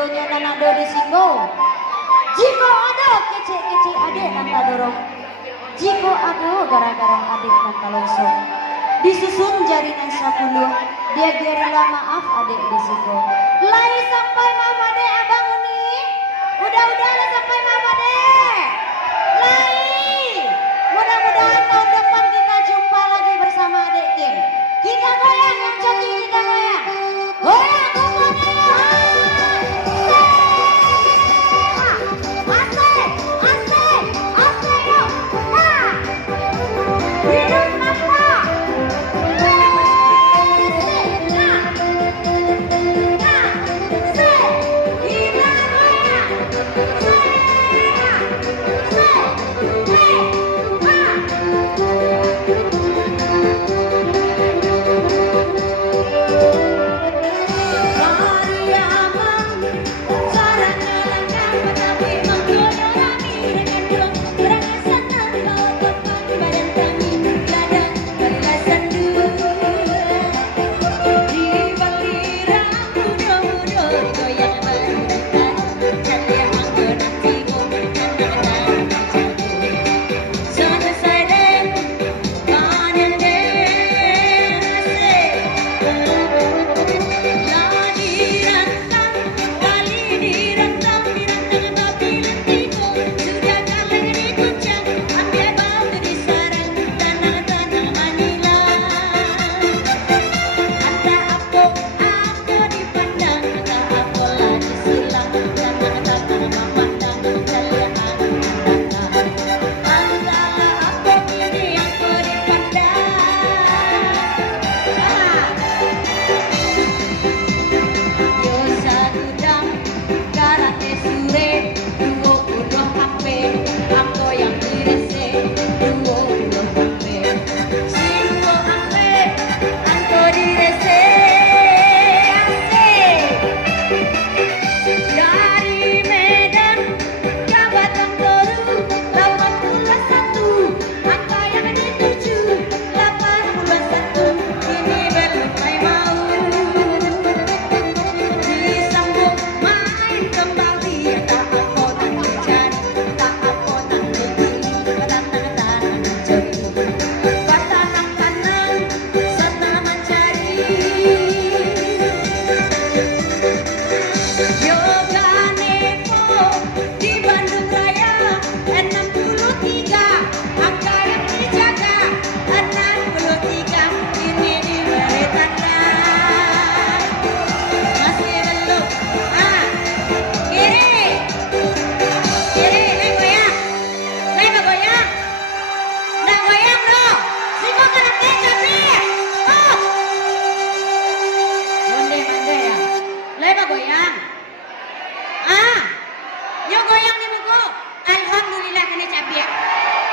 sidonya nanado disinggung. Jiko ada kece-kece adek nanta dorong. Jiko ada gara-gara adek nanta longsong. Disusun jaringan 10, dia gerila maaf adek desiko. Lai sampai mama dek abang Uni. Udah lah sampai mama dek. Lai. Mudah-mudahan tahun depan kita jumpa lagi bersama adek Kim. Kita goyang yang coki, kita goyang. Goyang kumpulnya ya.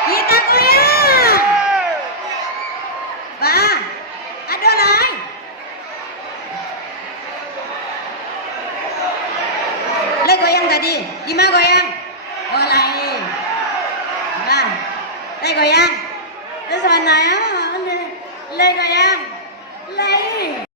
Kita goyang. Bang, ada lain. Le goyang tadi, gimana goyang? Oh lain. Bang, le goyang. Terus mana ya? Le goyang. Lain.